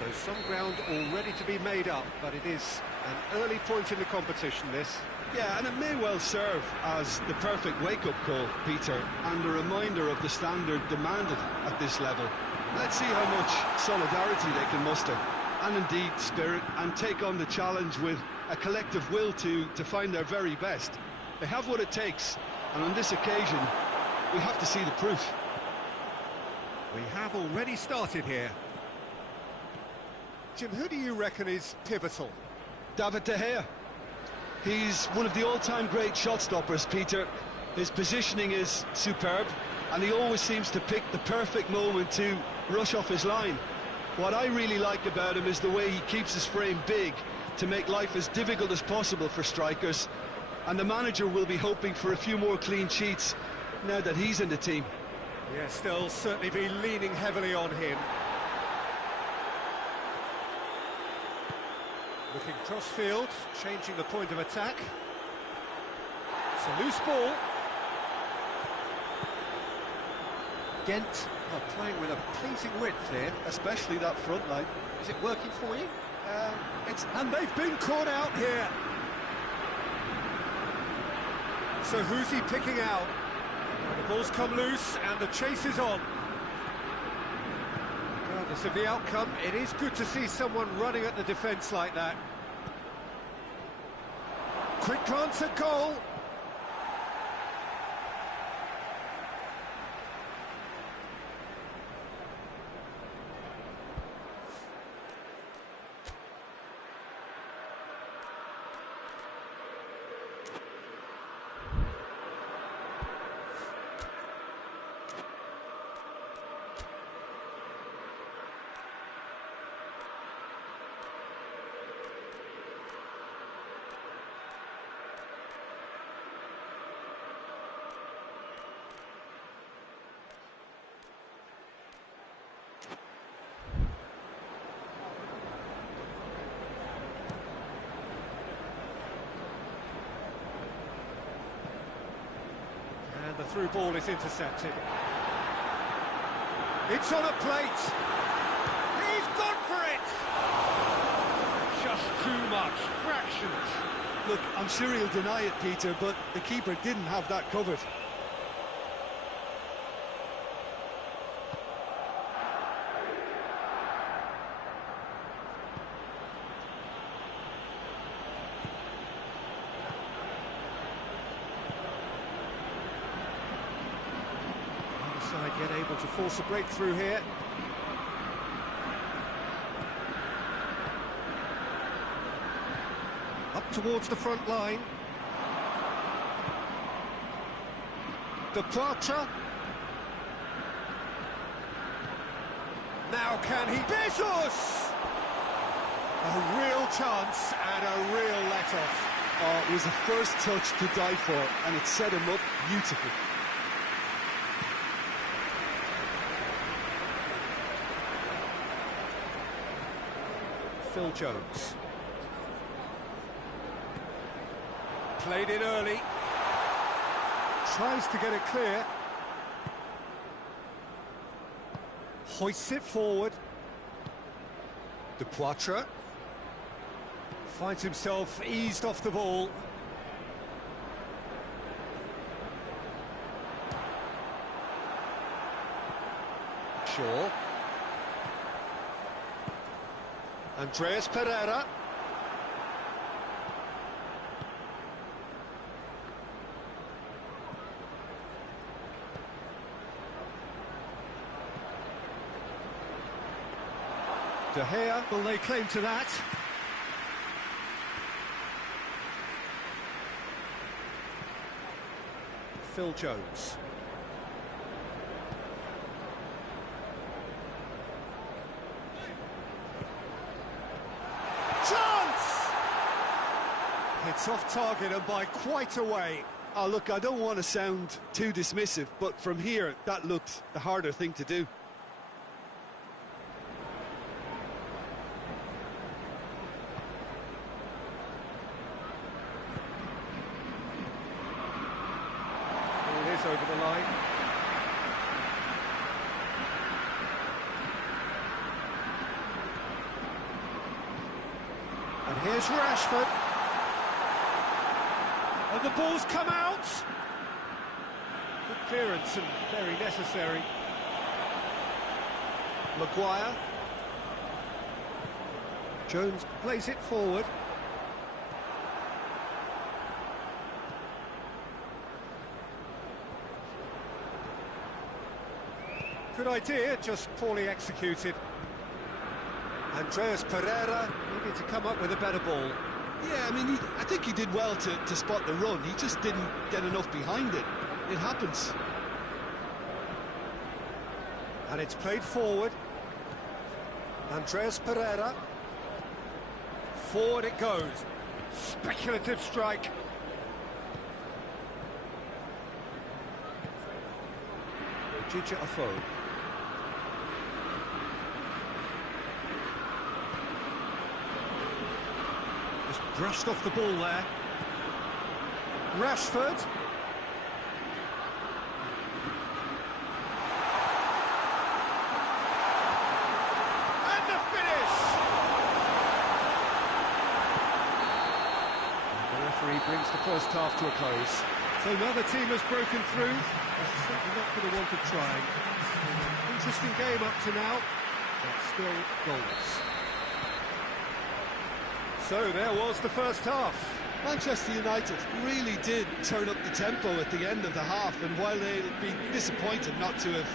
So some ground already to be made up, but it is an early point in the competition, this. Yeah, and it may well serve as the perfect wake-up call, Peter, and a reminder of the standard demanded at this level. Let's see how much solidarity they can muster, and indeed spirit, and take on the challenge with a collective will to find their very best. They have what it takes, and on this occasion, we have to see the proof. We have already started here. Jim, who do you reckon is pivotal? David De Gea. He's one of the all-time great shot-stoppers, Peter. His positioning is superb, and he always seems to pick the perfect moment to rush off his line. What I really like about him is the way he keeps his frame big to make life as difficult as possible for strikers, and the manager will be hoping for a few more clean sheets now that he's in the team. Yes, they'll certainly be leaning heavily on him. Looking cross-field, changing the point of attack. It's a loose ball. Ghent are playing with a pleasing width here. Especially that front line. Is it working for you? And they've been caught out here. So who's he picking out? The ball's come loose and the chase is on. Regardless of the outcome, it is good to see someone running at the defence like that. Quick glance at goal. The through ball is intercepted. It's on a plate. He's gone for it! Just too much. Fractions. Look, I'm sure he'll deny it, Peter, but the keeper didn't have that covered. Side yet able to force a breakthrough here. Up towards the front line. Departure. Now can he? Bezos! A real chance and a real let-off. Oh, it was a first touch to die for, and it set him up beautifully. Phil Jones. Played in early. Tries to get it clear. Hoists it forward. Departure. Finds himself eased off the ball. Shaw. Andreas Pereira. De Gea will lay claim to that. Phil Jones. It's off target and by quite a way. Oh, look, I don't want to sound too dismissive, but from here, that looked the harder thing to do. It is over the line. Here's Rashford. And the ball's come out. Good clearance and very necessary. Maguire. Jones plays it forward. Good idea, just poorly executed. Andreas Pereira needed to come up with a better ball. Yeah, I mean, I think he did well to spot the run. He just didn't get enough behind it. It happens. And it's played forward. Andreas Pereira. Forward it goes. Speculative strike. Gigi Afo. Just brushed off the ball there. Rashford. And the finish! The referee brings the first half to a close. So now the team has broken through. They're certainly not going to want to try. Interesting game up to now, but still goals. So there was the first half. Manchester United really did turn up the tempo at the end of the half, and while they'll be disappointed not to have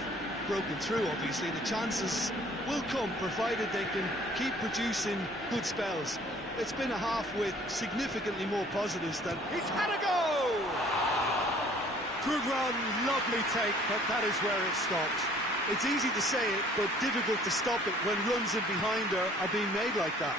broken through, obviously, the chances will come, provided they can keep producing good spells. It's been a half with significantly more positives than... He's had a go! Good run, lovely take, but that is where it stopped. It's easy to say it, but difficult to stop it when runs in behind are being made like that.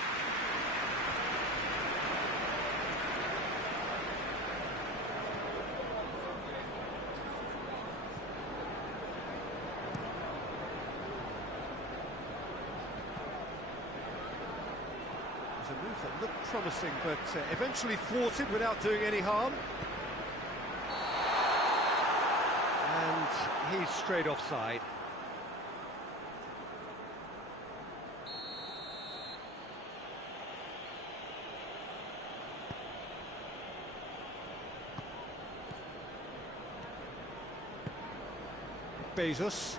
A move that looked promising, but eventually thwarted without doing any harm. And he's straight offside. Bezos.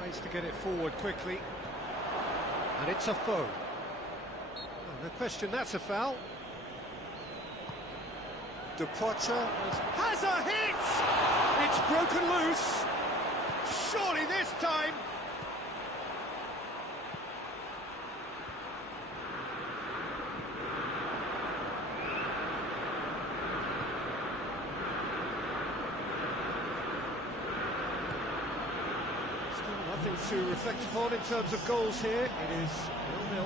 Tries to get it forward quickly. And it's a foul. Oh, no question, that's a foul. Departure has a hit! It's broken loose. Surely this time! Nothing to reflect upon in terms of goals here. It is 0-0.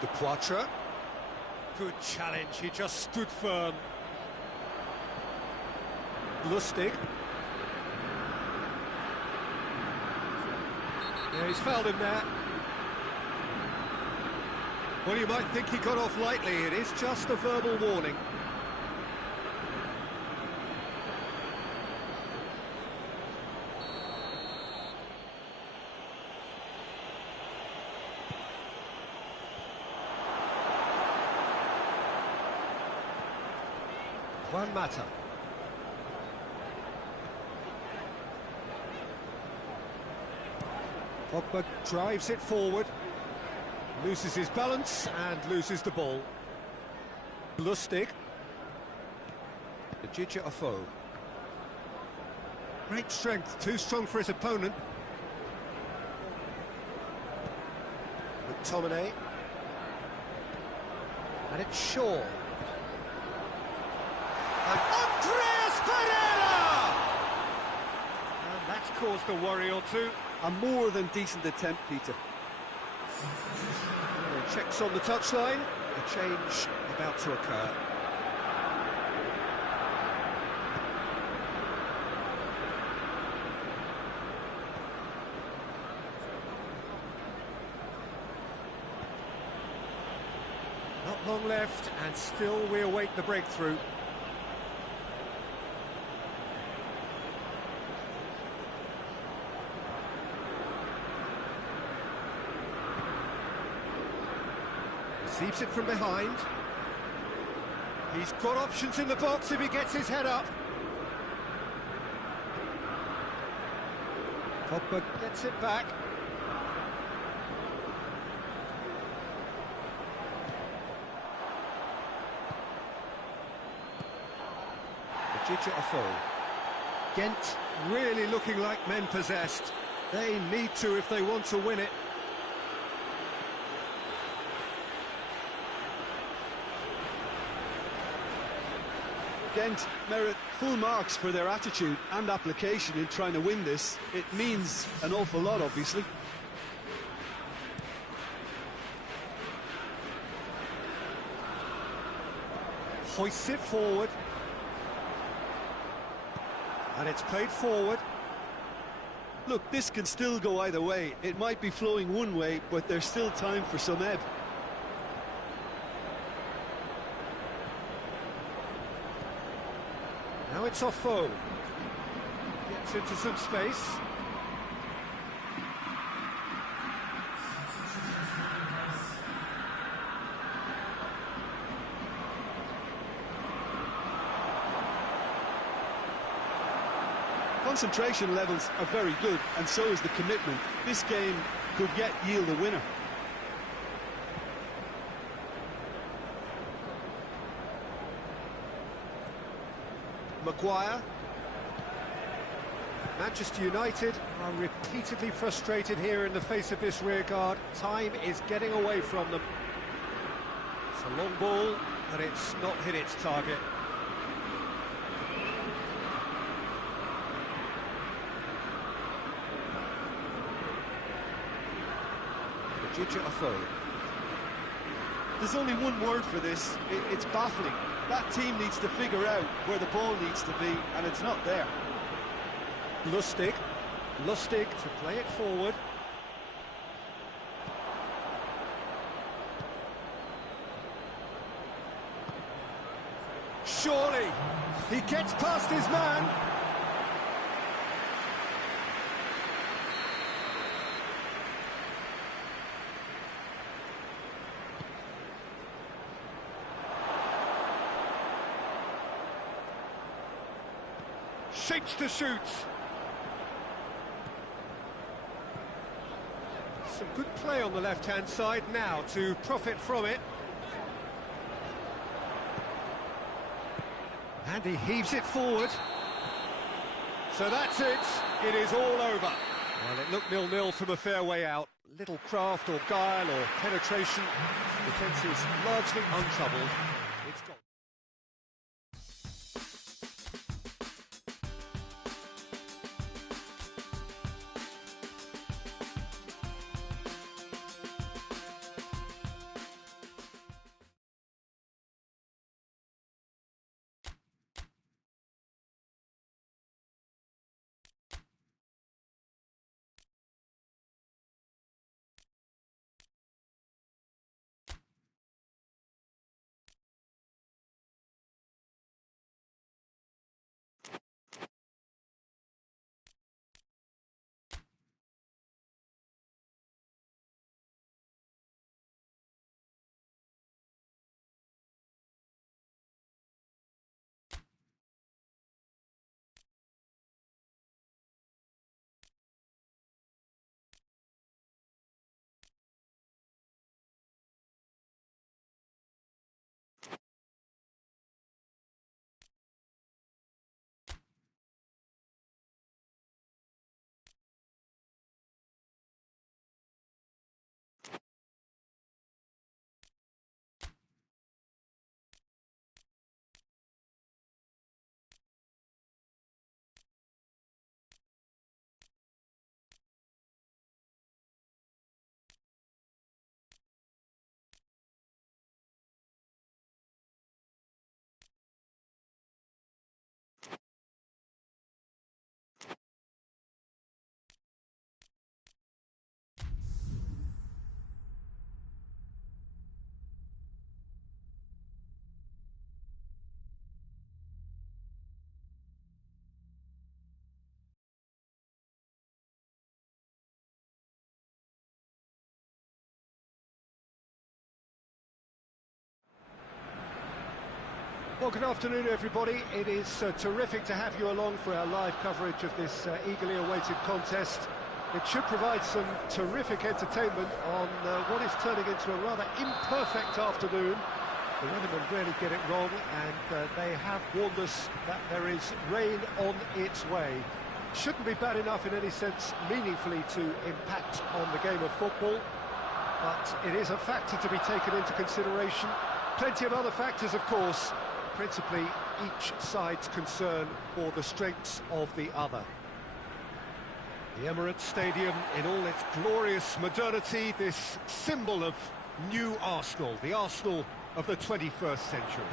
Departure. Good challenge, he just stood firm. Lustig. Yeah, he's fouled him there. Well, you might think he got off lightly. It is just a verbal warning. Juan Mata. Pogba drives it forward, loses his balance and loses the ball. Lustig. Gigi Afo. Great strength, too strong for his opponent. McTominay. And it's Shaw. Andreas Pereira! And that's caused a worry or two. A more than decent attempt, Peter. Checks on the touchline. A change about to occur. long left, and still we await the breakthrough. Receives it from behind. He's got options in the box if he gets his head up. Pogba gets it back. Ghent really looking like men possessed. They need to if they want to win it. Ghent merit full marks for their attitude and application in trying to win this. It means an awful lot, obviously. Hoists it forward. And it's played forward. Look, this can still go either way. It might be flowing one way, but there's still time for some ebb. Now it's off foe. Gets into some space. Concentration levels are very good, and so is the commitment. This game could yet yield a winner. Maguire. Manchester United are repeatedly frustrated here in the face of this rearguard. Time is getting away from them. It's a long ball, and it's not hit its target. There's only one word for this. It's baffling. That team needs to figure out where the ball needs to be, and it's not there. Lustig to play it forward. Surely, he gets past his man. Shapes to shoot. Some good play on the left-hand side now to profit from it. And he heaves it forward. So that's it. It is all over. Well, it looked 0-0 from a fair way out. Little craft or guile or penetration. Defence is largely untroubled. It's gone. Well, good afternoon, everybody. It is terrific to have you along for our live coverage of this eagerly awaited contest. It should provide some terrific entertainment on what is turning into a rather imperfect afternoon. The weathermen rarely get it wrong, and they have warned us that there is rain on its way. Shouldn't be bad enough in any sense meaningfully to impact on the game of football, but it is a factor to be taken into consideration. Plenty of other factors, of course, principally each side's concern for the strengths of the other. The Emirates Stadium in all its glorious modernity, this symbol of new Arsenal, the Arsenal of the 21st century.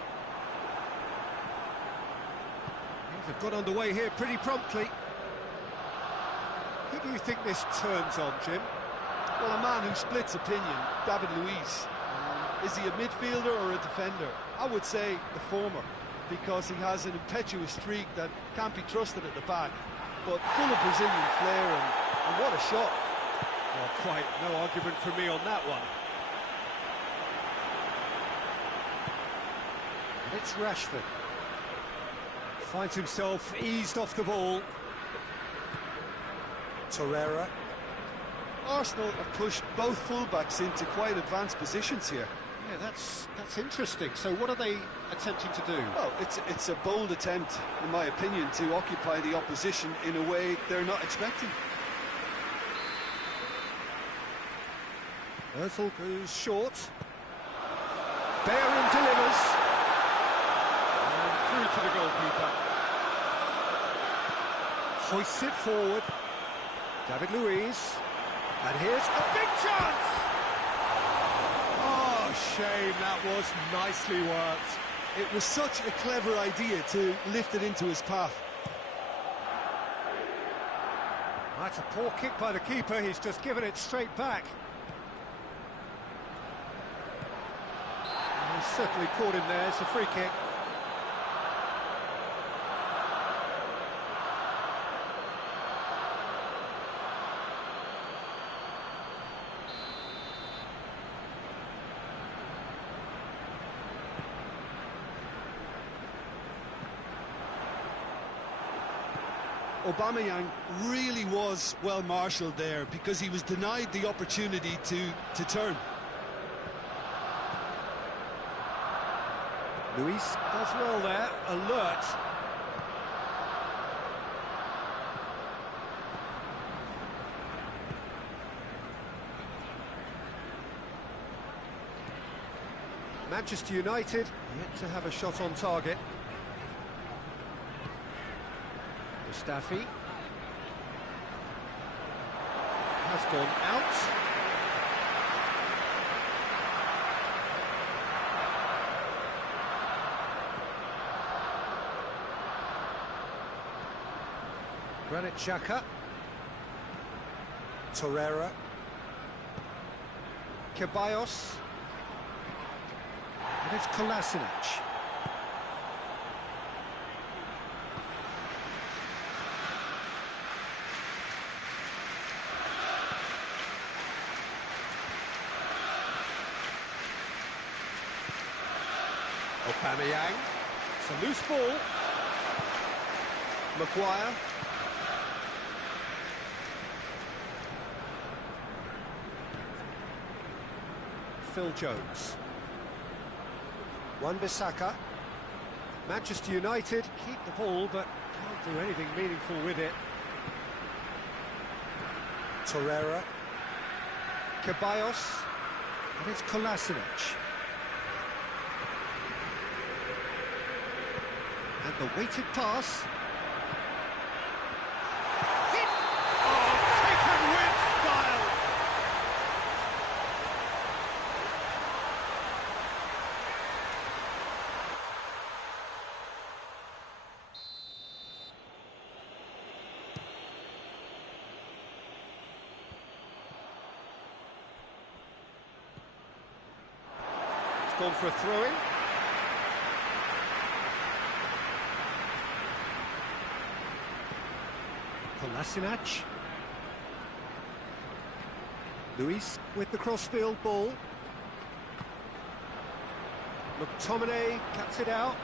Things have got underway here pretty promptly. Who do you think this turns on, Jim? Well, a man who splits opinion, David Luiz. Is he a midfielder or a defender? I would say the former, because he has an impetuous streak that can't be trusted at the back, but full of Brazilian flair, and what a shot. Well, quite no argument from me on that one. And it's Rashford. Finds himself eased off the ball. Torreira. Arsenal have pushed both fullbacks into quite advanced positions here. Yeah, that's interesting. So what are they attempting to do? Well, it's a bold attempt, in my opinion, to occupy the opposition in a way they're not expecting. Ozil goes short. Bellerin delivers. And through to the goalkeeper. Hoists it forward. David Luiz. And here's a big chance! Oh, shame, that was nicely worked. It was such a clever idea to lift it into his path. That's a poor kick by the keeper, he's just given it straight back. And he's certainly caught him there, it's a free kick. Aubameyang really was well marshalled there because he was denied the opportunity to turn. Luis does well there, alert. Manchester United yet to have a shot on target. Mustafi has gone out. Granit Xhaka. Torreira. Ceballos. And it's Kolasinac. Aubameyang, it's a loose ball. Maguire. Phil Jones. Wan-Bissaka. Manchester United keep the ball but can't do anything meaningful with it. Torreira. Ceballos. And it's Kolasinac. And the weighted pass. Hit! Oh, taken with style! It's gone for a throw-in. Kolasinac. Luis with the crossfield ball. McTominay cuts it out.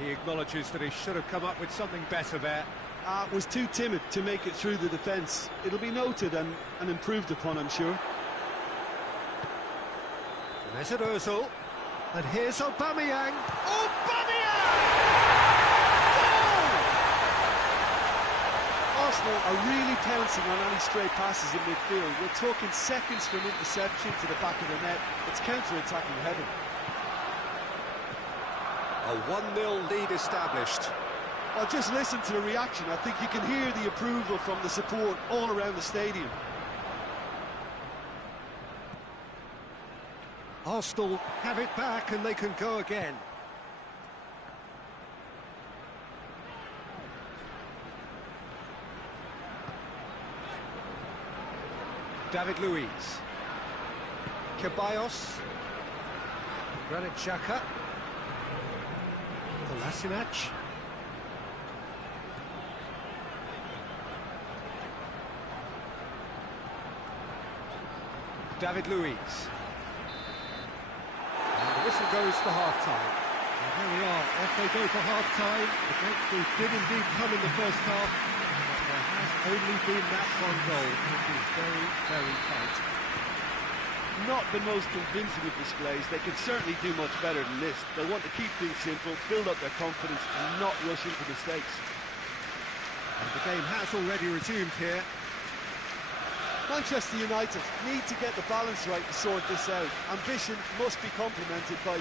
He acknowledges that he should have come up with something better there. Was too timid to make it through the defence. It'll be noted and improved upon, I'm sure. Mesut Ozil, and here's Aubameyang. Arsenal are really pouncing on any stray passes in midfield. We're talking seconds from interception to the back of the net. It's counter-attacking heaven. A 1-0 lead established. Well, just listen to the reaction. I think you can hear the approval from the support all around the stadium. Arsenal have it back and they can go again. David Luiz. Ceballos. Granit Xhaka. Kolasinac. David Luiz. And the whistle goes for half-time. And there we are, off they go for half-time. The breakthrough did indeed come in the first half, but there has only been that one goal, which is very, very tight. Not the most convincing of displays. They could certainly do much better than this. They'll want to keep things simple, build up their confidence and not rush into mistakes. And the game has already resumed here. Manchester United need to get the balance right to sort this out. Ambition must be complemented by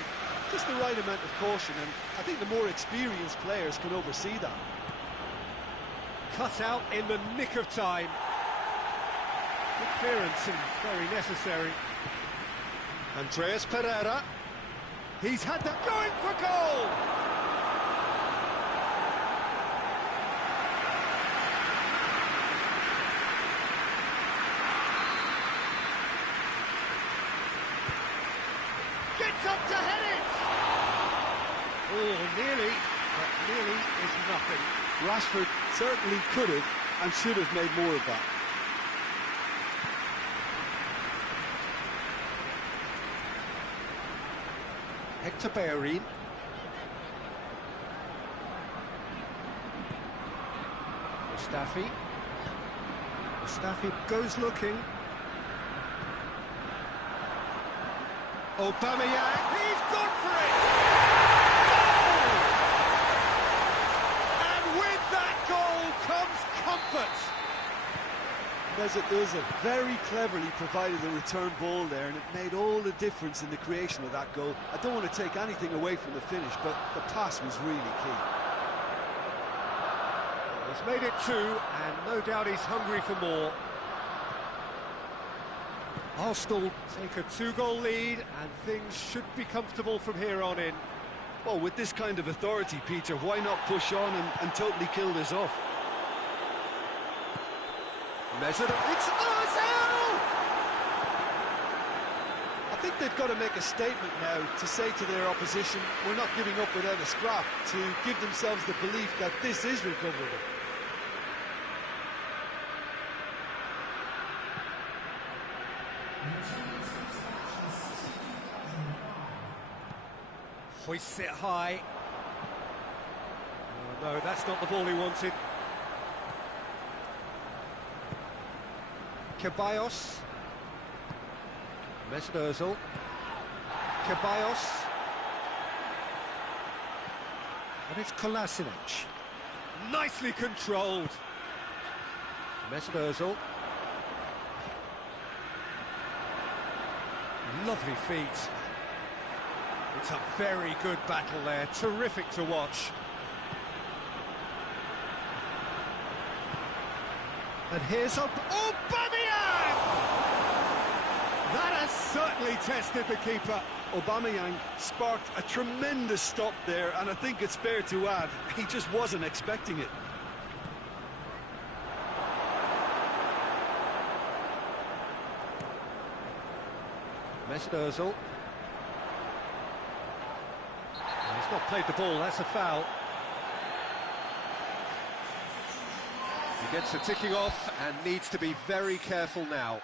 just the right amount of caution, and I think the more experienced players can oversee that. Cut out in the nick of time. Good clearance and very necessary. Andreas Pereira. He's had that going for goal! Gets up to head it! Oh, nearly, but nearly is nothing. Rashford certainly could have and should have made more of that. Hector Bellerin. Mustafi. Mustafi goes looking. Aubameyang. He's gone for it! Goal! And with that goal comes comfort. Mesut Ozil very cleverly provided the return ball there, and it made all the difference in the creation of that goal. I don't want to take anything away from the finish, but the pass was really key. He's made it 2, and no doubt he's hungry for more. Arsenal take a 2-goal lead, and things should be comfortable from here on in. Well, with this kind of authority, Peter, why not push on and totally kill this off? Mesut, it's Ozil! I think they've got to make a statement now to say to their opposition, we're not giving up without a scrap, to give themselves the belief that this is recoverable. Hoists it high. Oh, no, that's not the ball he wanted. Ceballos. Mesut Ozil. Ceballos. And it's Kolasinac. Nicely controlled. Mesut Ozil. Lovely feet. It's a very good battle there, terrific to watch. And here's Aubameyang! That has certainly tested the keeper. Aubameyang sparked a tremendous stop there, and I think it's fair to add, he just wasn't expecting it. Mesut Ozil. He's not played the ball, that's a foul. He gets the ticking off and needs to be very careful now.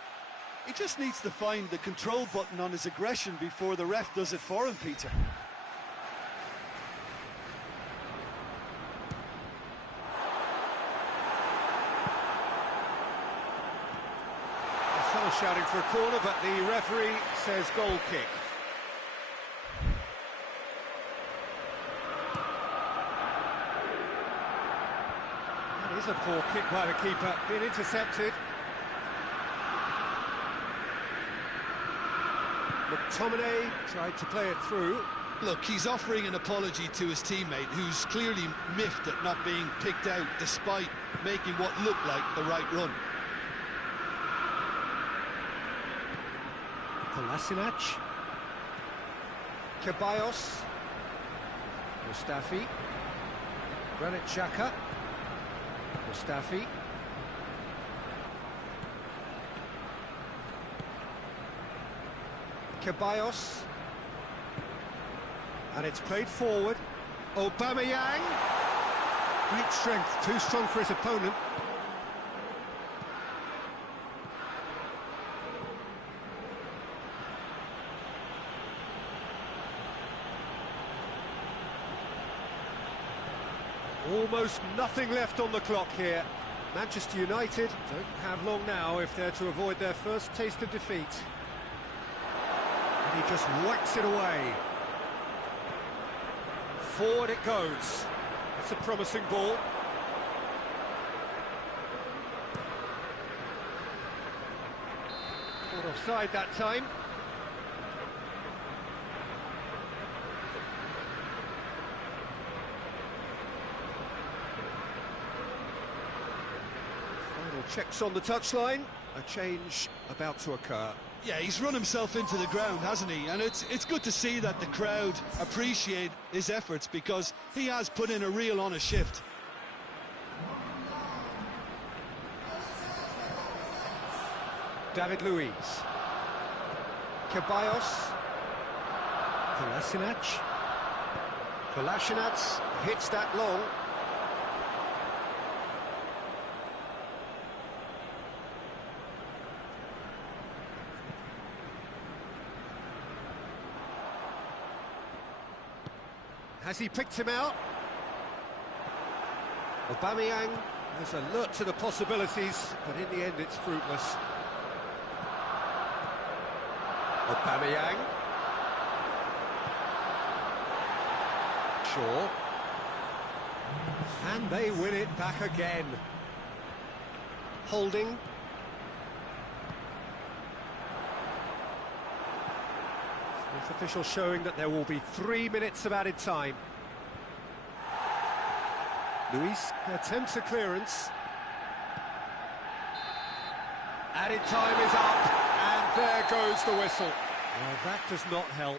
He just needs to find the control button on his aggression before the ref does it for him, Peter. shouting for a corner, but the referee says goal kick. That is a poor kick by the keeper, being intercepted. McTominay tried to play it through. Look, he's offering an apology to his teammate, who's clearly miffed at not being picked out despite making what looked like the right run. Kolasinac. Ceballos. Mustafi. Granit Xhaka. Mustafi. Ceballos. And it's played forward. Aubameyang. Great strength, too strong for his opponent. Almost nothing left on the clock here. Manchester United don't have long now if they're to avoid their first taste of defeat. And he just whacks it away. Forward it goes. It's a promising ball. Caught offside that time. Final checks on the touchline. A change about to occur. Yeah, he's run himself into the ground, hasn't he? And it's good to see that the crowd appreciate his efforts, because he has put in a real honest shift. David Luiz. Ceballos. Kolasinac. Kolasinac hits that long. Has he picked him out? Aubameyang is alert to the possibilities, but in the end it's fruitless. Aubameyang. Shaw. And they win it back again. Holding. Fourth official showing that there will be 3 minutes of added time. Luiz attempts a clearance. Added time is up, and there goes the whistle. Well, that does not help.